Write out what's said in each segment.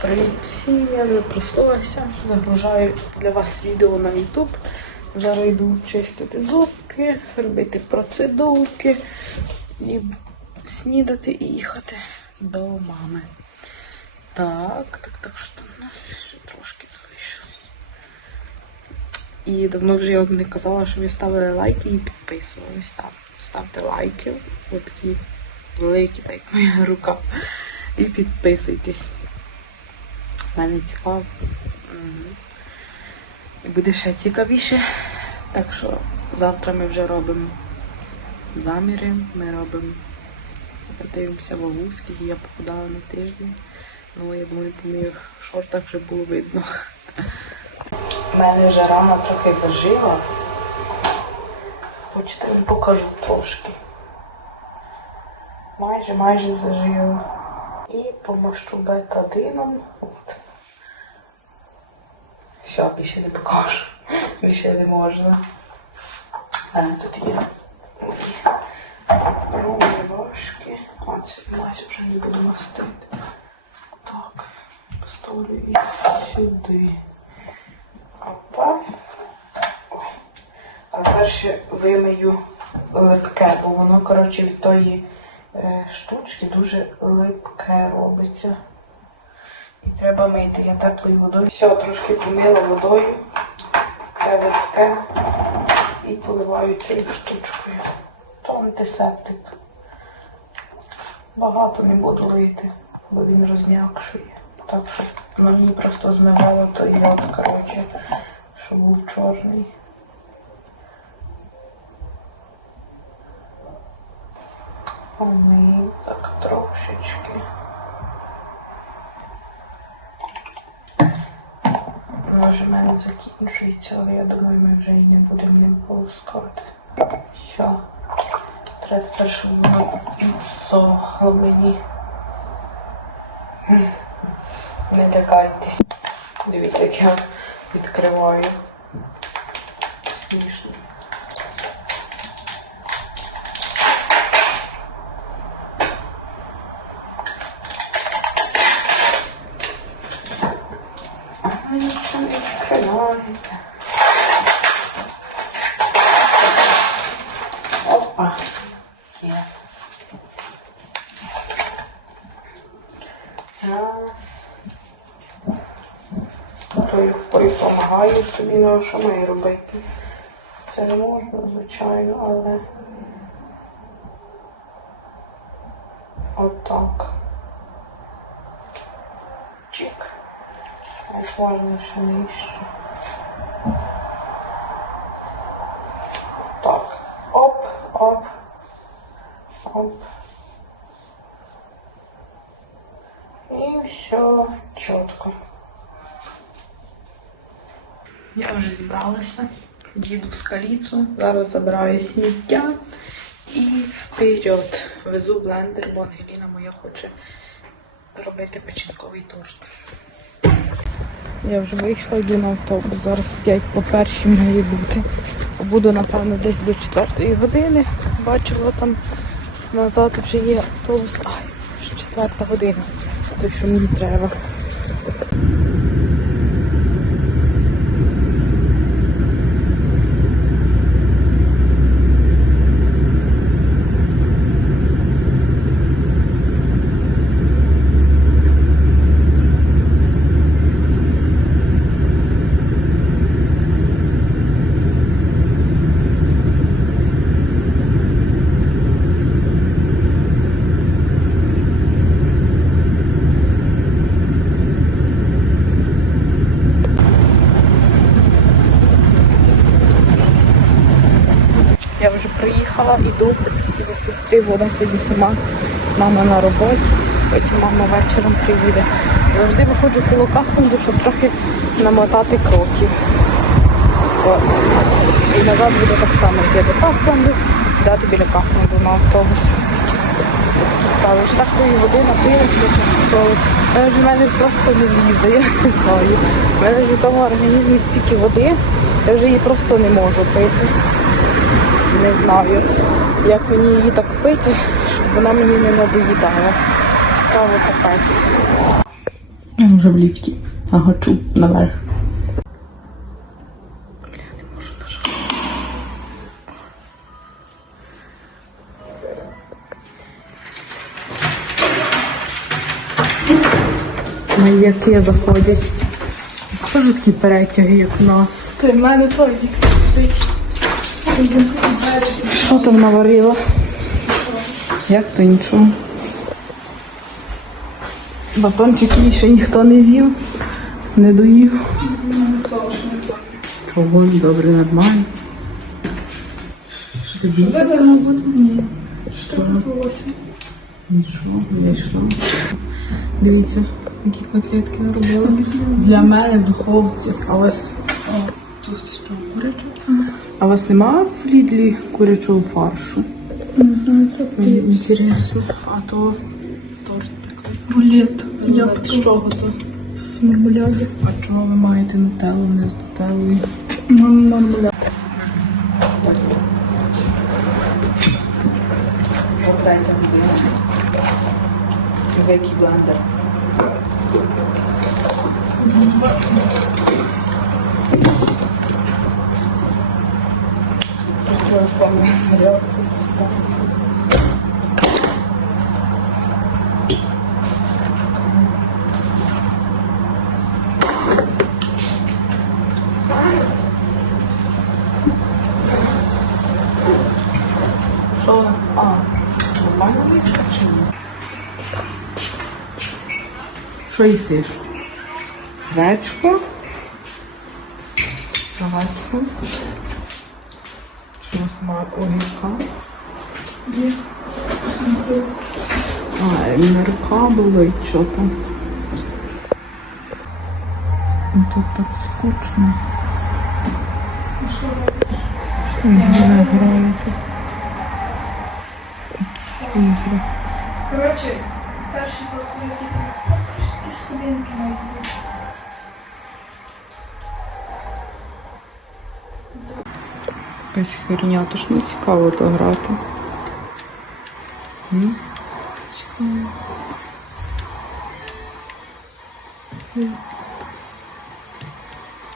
Привіт всім, я вже проснулася, загружаю для вас відео на YouTube. Зараз йду чистити зубки, робити процедурки, і снідати і їхати до мами. Так, так, так, що у нас ще трошки залишилось. І давно вже я вам не казала, що ви ставили лайки і підписувались. Став, ставте лайки, отакі великі, так моя рука. І підписуйтесь. Мене цікаво. І Буде ще цікавіше. Так що завтра ми вже робимо заміри, ми робимо, дивимося вагу, скільки я похудала на тиждень. Ну, я думаю, по моїх шортах вже було видно. У мене вже рана трохи зажила. Я покажу трошки. Майже, майже зажила. Помащу бетадином. От. Все, більше не покажу. Більше не можна. У тут є промивашки. А, це мазь вже не буду мастити. Так, поставлю її сюди. Опа. А тепер ще вимию липке, бо воно, коротше, від тої е, штучки дуже липке робиться. І треба мити я теплою водою. Все, трошки помила водою. Те липке і поливаю цією штучкою. То антисептик. Багато не буду лити, бо він розм'якшує. Так що мені просто змивало той йод, коротше, що був чорний. Помию так трошечки. Може, в мене закінчується, але я думаю, ми вже і не будемо ним полоскати. Все. Треба тепер, щоб воно підсохло мені. Не лякайтесь. Дивіться, як я відкриваю. Смішно. А нічого не відкривається. Опа. Є. Раз. Той, той допомагаю собі, ну що маю робити? Це не можна, звичайно, але отак. Чик. Як можна ще нижче. Так. Оп, оп. Оп. І все чітко. Я вже зібралася, їду в скаліцу, зараз забираю сміття і вперед везу блендер, бо Ангеліна моя хоче робити печінковий торт. Я вже вийшла, йду на автобус. Зараз 5 по першій має бути. Буду, напевно, десь до 4 години. Бачила там назад вже є автобус. Ай, вже 4 година. Той, що мені треба. Я вже приїхала, іду сестри, вона сьогодні сама, мама на роботі, потім мама вечором приїде. Завжди виходжу коло кафенду, щоб трохи намотати кроків. От. І назад буде так само йти до кафенду, сідати біля кафенду на автобус. Такі. Вже так тої води напилася, чесно слово. Вона вже в мене просто не лізе, я не знаю. У мене вже в тому організмі стільки води, я вже її просто не можу пити. Не знаю, як мені її так пити, щоб вона мені не надоїдала. Цікаво капець. Я вже в ліфті. Агачу наверх. Бля, не можу нажати. На заходять. Теж такі перетяги, як у нас. Ти в мене той. Що там наварила? Як то нічого? Батончик мій ще ніхто не з'їв, не доїв. Чого? Добре, нормально. Що тобі? Ні. Що? Нічого, не йшло. Дивіться, які котлетки наробила. Для мене в духовці. А у вас. О, тут що, куряче? А у вас немає в Лідлі курячого фаршу? Не знаю, що Мені інтересно. А то торт пекли. Рулет. Я Рулет. З чого то? з мармеляди. А чого ви маєте нутеллу, не з нутеллою? Мам мармеляд. Великий блендер. Телефон Що? ви? А, нормально висить чи ні? Що їсиш? Гречку? Салатку? Що нас має огірка? Є. А, мірка було і що там? Ну, Тут так скучно. Я не граюся. Якісь ігри. Коротше, перший покурити із сходинки мають бути. Якась херня, то ж не цікаво то грати.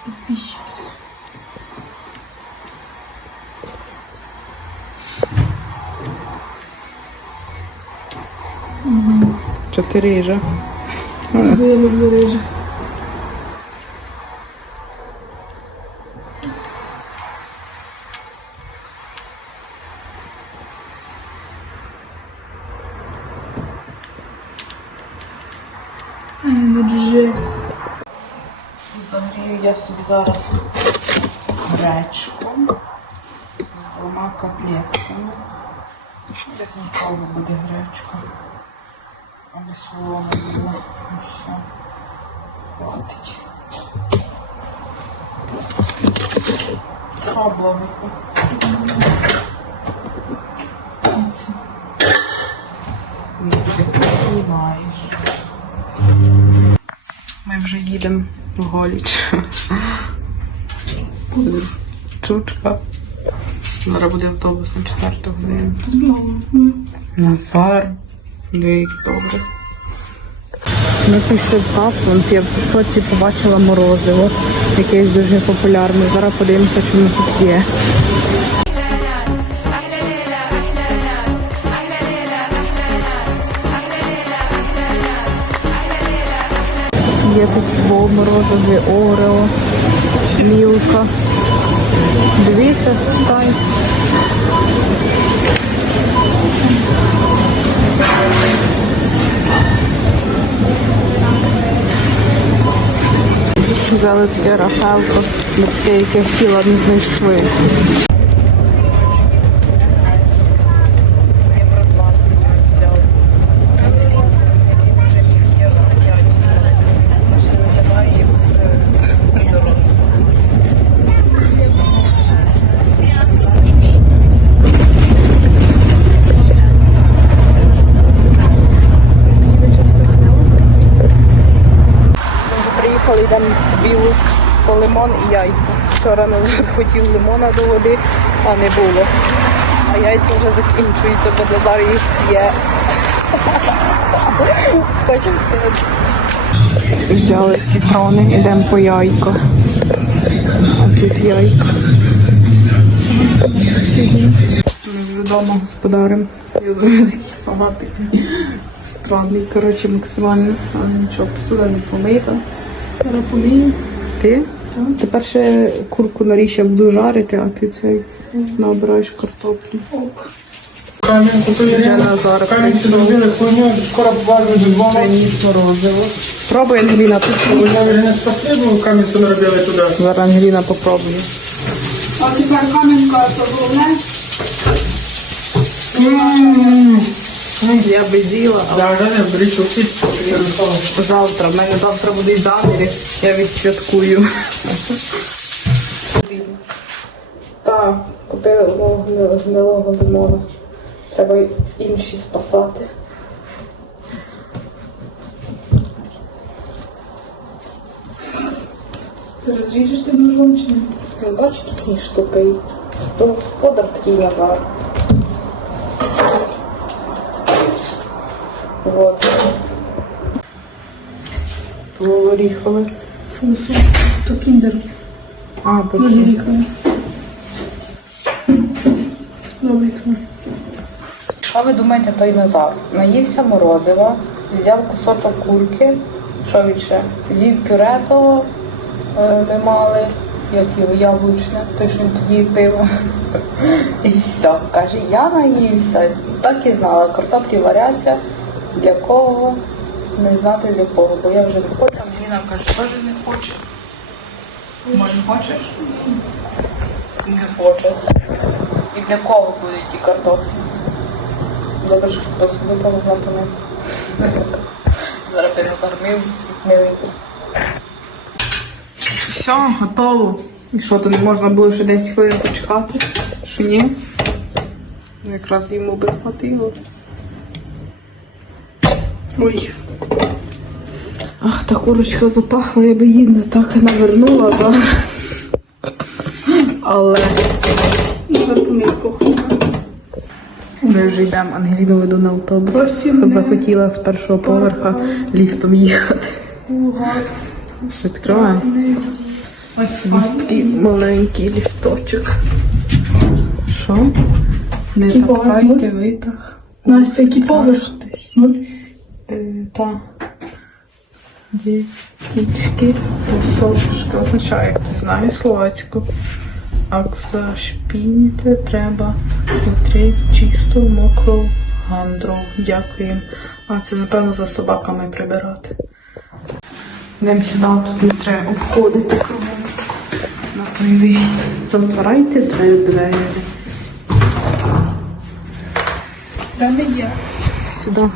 Підписчики. Чотири же. Я люблю рижих. А я не дуже. Загрію я собі зараз гречку з двома котлетками. Десь ніколи буде гречка. Аби солома була. І все. Хватить. Що, Бловику? Це. Не знімаєш. Ми вже їдемо в Голіч. Чучка. Зараз буде автобус на 4 годину. Знову. Назар. Як добре. Ми пішли в Кафланд, я в тіктоці побачила морозиво, якесь дуже популярне. Зараз подивимося, воно тут є. Є такі бо морозові Орео, Мілка. Дивіться, стань. Взяли таке Рафаелко, ми таке, яке хотіла, не знайшли. Євро 20 взяв. Вже їх євро 5. Це ще не давай їм дорожче. Ми вже приїхали, йдемо білу по лимон і яйця. Вчора Назар хотів лимона до води, а не було. А яйця вже закінчуються, бо Назар їх п'є. Взяли цитрони, йдемо по яйка. А тут яйка. Вдома господарем. Я зробила такий салат странний, коротше, максимально. Але нічого, посуда не помита. Зараз помію. Ти? Тепер ще курку на річ я буду жарити, а ти цей набираєш картоплю. Ок. Вже Назар хуйню, скоро побачимо до двома. приніс морозиво. Пробуй, Ангеліна, вже не бо камінці наробили туди. Зараз Ангеліна попробує. А тепер камінка, то головне. Я би з'їла, але не завтра. В мене завтра будуть заміри, я відсвяткую. Так, купили гнилого лимона. Треба інші спасати. Ти розріжеш ти ножом чи ні? Ви бачите, який ніж господар такий Назар. Вот. То оріхове. Фу-фу. То кіндер. А, точно. ріхове. Добре, хна. Що ви думаєте, той Назар? Наївся морозива, взяв кусочок курки, що він ще? З'їв пюре того е, ми мали, як його яблучне, той, що він тоді пив. І все. Каже, я наївся. Так і знала, картоплі варяться. Для кого? Не знати для кого, бо я вже не хочу. Ангеліна каже, теж не хоче. Може, хочеш? Не хоче. І для кого будуть ті картофлі? Добре, що посуду помогла помити. Зараз би не зармив, не. Все, готово. І що, то не можна було ще 10 хвилин почекати? Що ні? Якраз йому би хватило. Ой. Ах, та курочка запахла, я би її не так навернула зараз. Але ми вже йдемо, Ангеліну веду на автобус. Захотіла з першого поверха ліфтом їхати. Відкриваємо. Ось такий маленький ліфточок. Що? Не Який витах. Настя, який поверх? Нуль. Е, Та. Дітічки, посолушки. Означає, як знаєш словацьку. Ак зашпініти треба внутрі чисту, мокру гандру. Дякуємо. А це, напевно, за собаками прибирати. Йдемо сюди, тут не треба обходити кругом. На той вихід. Затворайте двері. не є? Сюди.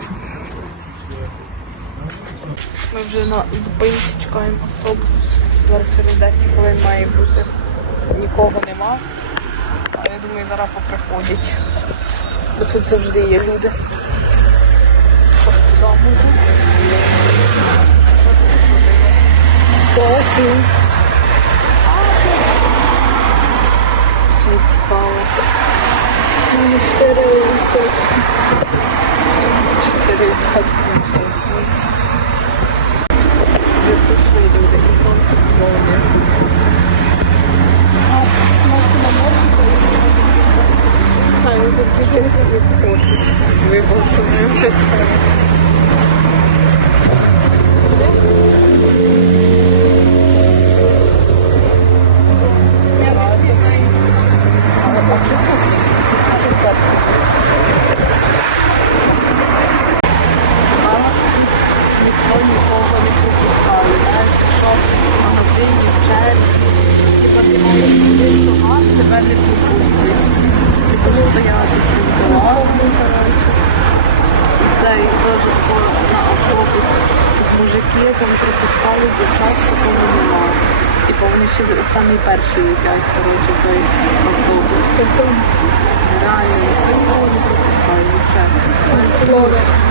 Ми вже на зупинці чекаємо автобус. Зараз через 10 хвилин має бути. Нікого нема. Але я думаю, зараз поприходять. Бо тут завжди є люди. Хоч туди можу. Спати. Не цікаво. Ну, 4 відсотки. 4 відсотки. Вже прийшли люди, і сонце дзвони. А смаси на морку, Самі як хочуть. Вибор, що не це. Саме ж тут ніхто нікого не пропускає. В магазині, в черзі, типа ти маєш один товар, тебе не пропустять. Ти будеш стояти з товаром. І це і теж такого на автобус, щоб мужики там пропускали дівчат, такого немає. Типа вони ще самі перші летять, коротше, той автобус. Реально, нікого не пропускає взагалі.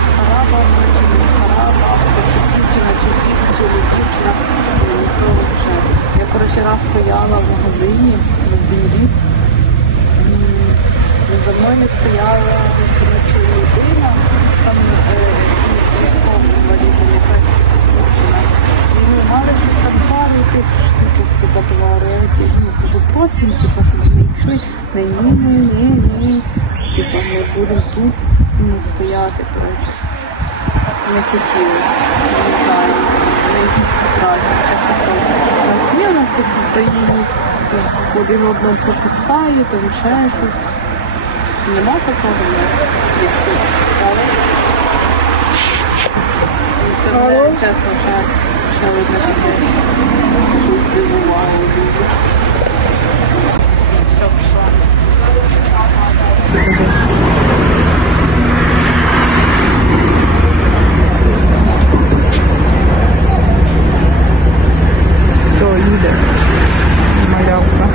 Стара баба, чи не стара бабка, чи дівчина, чи дівчина, чи дівчина Я коротше раз стояла в магазині в білі. За мною стояла коротше, людина, там із військовим якась дівчина. І ми мали щось там пару тих штучок типа товарити. Ну, кажу, просимо, типа, щоб ми йшли. Не їздили, ні, ні. Типа ми будемо тут ну, стояти, коротше. Не хотіли, не знаю. На якісь слово. У нас є у нас як в Україні, то один одного пропускає, то ще щось. Нема такого в нас, як тут. Це мене, чесно, ще, ще одне таке, що здивувало дуже. Все, пішла. Все, їде. Малявка.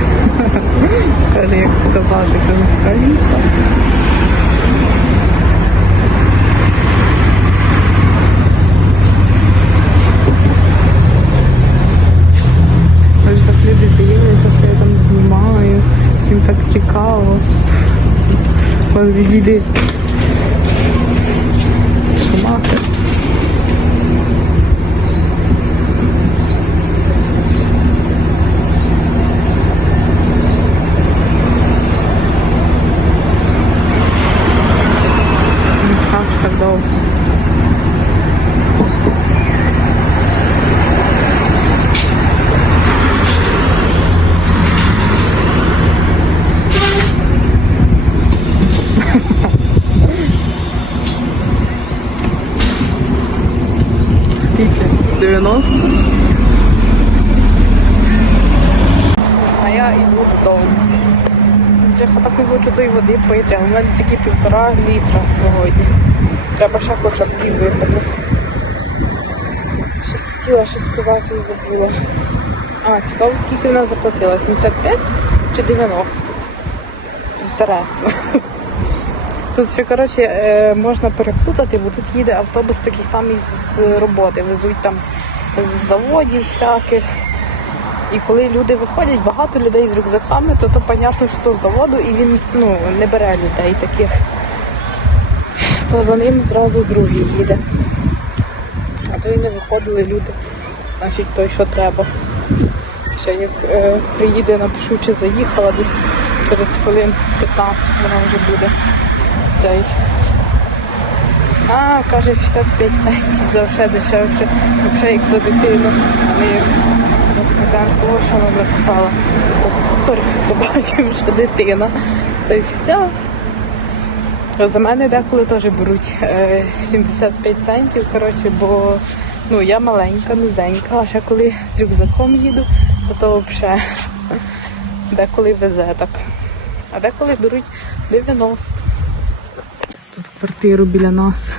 Каже, як сказати, каже, столиця. Ось так люди дивляться, що я там знімаю. Всім так цікаво. Вон відійди. Шумахер. Ну, Шаг ж так довго. Скільки? 90? А я йду додому. Бляха, так не хочу тої в мене тільки півтора літра сьогодні. Треба ще хоча б пів випити. Щось хотіла щось сказати і забула. А, цікаво, скільки вона заплатила? 75 чи 90? Інтересно. Тут ще, коротше, е, можна переплутати, бо тут їде автобус такий самий з роботи. Везуть там з заводів всяких. І коли люди виходять, багато людей з рюкзаками, то то понятно, що з заводу і він ну, не бере людей таких. То за ним зразу другий їде. А то і не виходили люди, значить той, що треба. Ще як е, приїде, напишу, чи заїхала десь через хвилин 15 вона вже буде цей. А, каже, 55 центів за все дешевше, взагалі як за дитину, а не як за Ось що вона написала. То супер, побачив, що дитина. Та й все. За мене деколи теж беруть е, 75 центів, коротше, бо ну, я маленька, низенька, а ще коли з рюкзаком їду, то то взагалі деколи везе так. А деколи беруть 90. Тут квартиру біля нас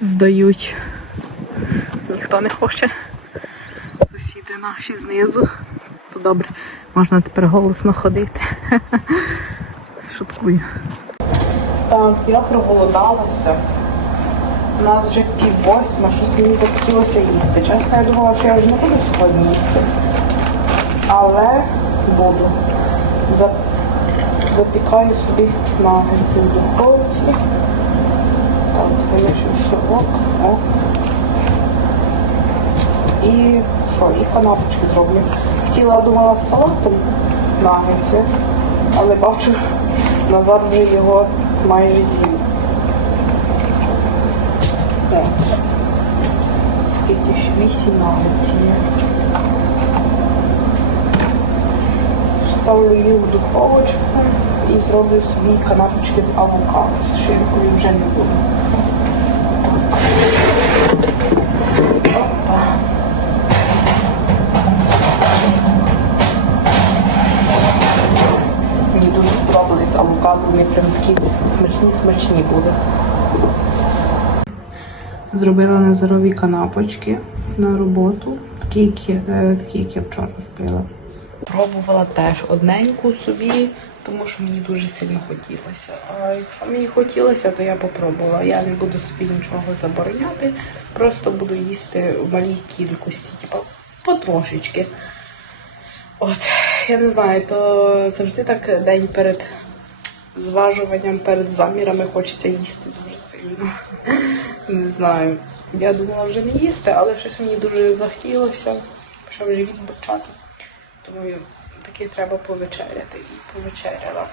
здають. Ніхто не хоче. Сусіди наші знизу. Це добре. Можна тепер голосно ходити. Шуткую. Так, я проголодалася. У нас вже пів восьма, щось мені захотілося їсти. Чесно, я думала, що я вже не буду сьогодні їсти. Але буду. Запікаю собі нагетси в духовці. Так, замішую сирок. О. І що, і канапочки зроблю. Хотіла, думала, з салатом нагетси, але бачу, Назар вже його майже з'їв. От. Скільки ж вісім є. Ставлю їх в духовочку і зроблю собі канапочки з авокадо. З шинкою вже не буду. Сподобались авокадо, вони прям такі смачні-смачні були. Зробила Назарові канапочки на роботу, такі, які, е, такі, які я вчора робила. Пробувала теж одненьку собі, тому що мені дуже сильно хотілося. А якщо мені хотілося, то я попробувала. Я не буду собі нічого забороняти, просто буду їсти в малій кількості, типу потрошечки. От, я не знаю, то завжди так день перед зважуванням, перед замірами хочеться їсти дуже сильно. Не знаю. Я думала вже не їсти, але щось мені дуже захотілося. Почав живіт бурчати. Тому таки треба повечеряти. І повечеряла.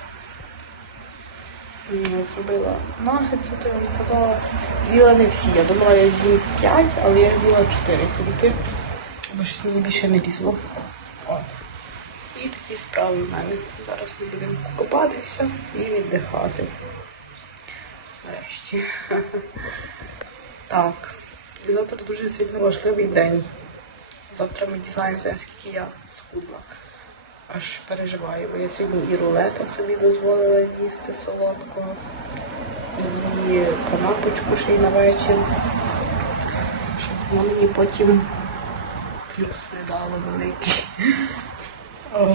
Зробила нагетси, то я вам казала. З'їла не всі. Я думала, я з'їм 5, але я з'їла 4 тільки. Бо щось мені більше не лізло. Справи в мене. Зараз ми будемо купатися і віддихати. Нарешті. Так. Завтра дуже сильно важливий день. Завтра ми дізнаємося, наскільки я схудла. Аж переживаю, бо я сьогодні і рулета собі дозволила їсти солодкого, і канапочку ще й на вечір, щоб воно мені потім плюс не дало великий. О,